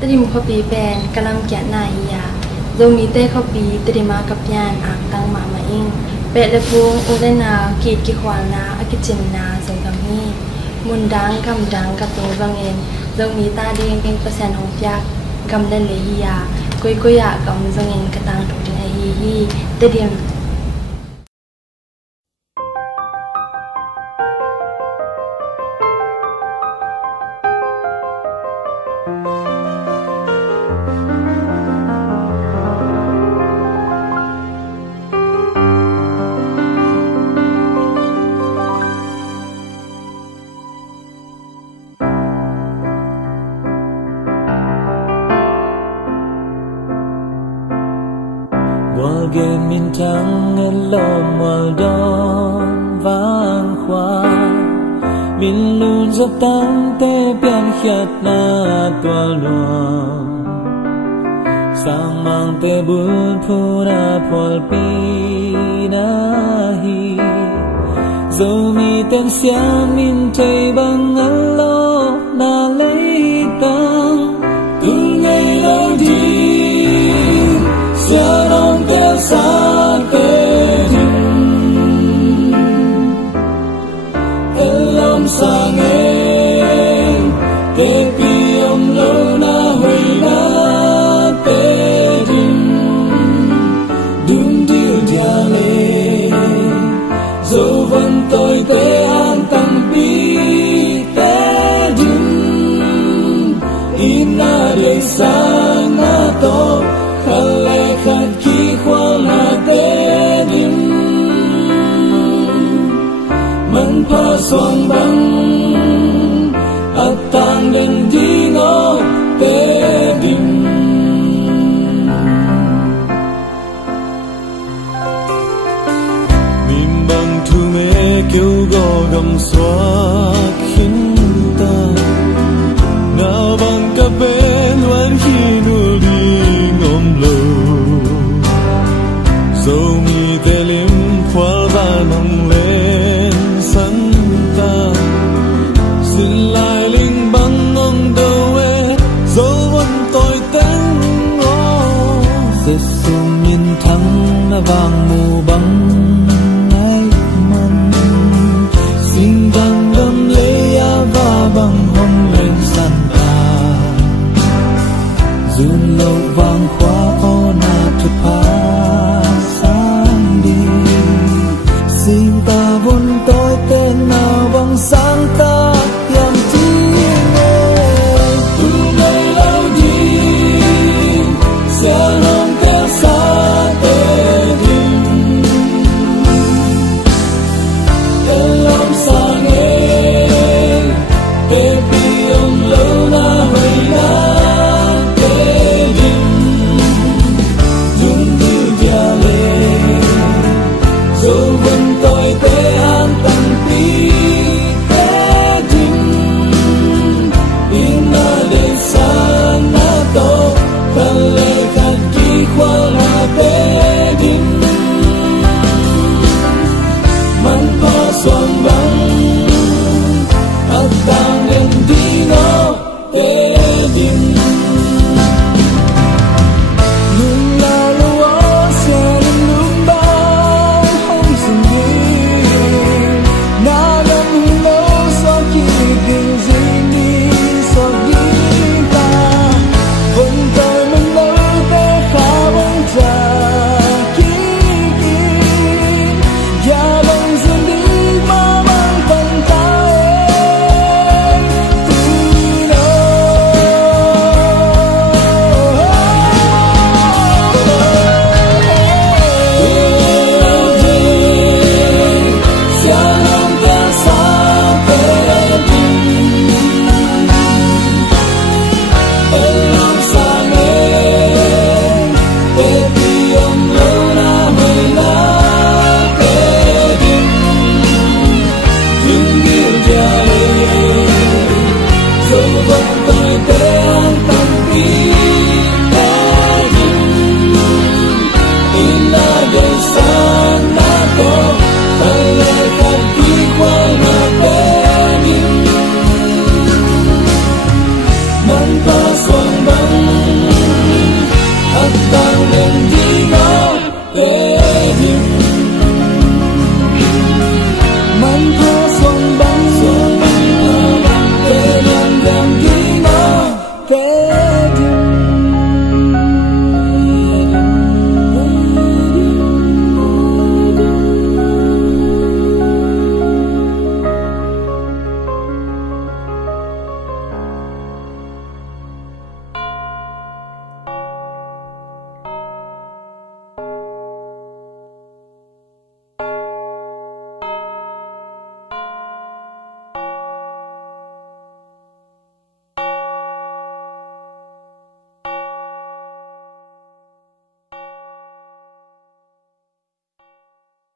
Trim kopi ben kalam kya na iya zomi te kopi trima kapyan ang tang mama ing pe le pung ulena kit ki khwana akichin na zongami mundang kam dang ka tu bangen zomi ta ding king pasan hong pyak kam le le iya koi ya kam zongin katang tu ding hi trim Wage min tang lo mal don vang khoa min lun za tang te pian khiat na tua luang sang mang te bul thu na phol pi na hi zo mi ten sia min thei bang lo na lấy tang tu ngày lâu đi giờ đông kêu xa tê đình lòng xa nghe tê pi ông lâu na huy na tê đình đứng điêu đia lê dẫu vẫn tôi tê an tăng pi tê đình in na để sang na tốt khale khan ki khoa na te dim man pha soang bang atang den di ngo te dim mim bang thu me kêu go gam